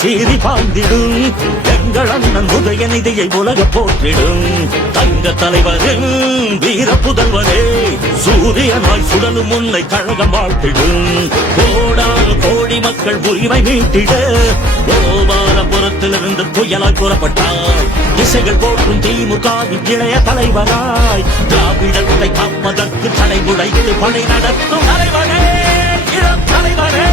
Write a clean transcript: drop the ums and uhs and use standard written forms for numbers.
சீறி பாய்ந்திடும் எங்கள் அண்ணன் உதயநிதியை உலக போற்றிடும் தங்க தலைவரின் வீர புதல்வரே சூரியனாய் சுடலும் முன்னை கழகம் வாழ்த்திடும் கோடால் கோடி மக்கள் உரிமை மீட்டிட கோபாலபுரத்திலிருந்து புயலாய் புறப்பட்டாய் திசைகள் போற்றும் திமுகவின் இளைய தலைவராய் திராவிடத்தை காப்பதற்கு தடை உடைத்து படை நடத்தும் தலைவரே இளம் தலைவரே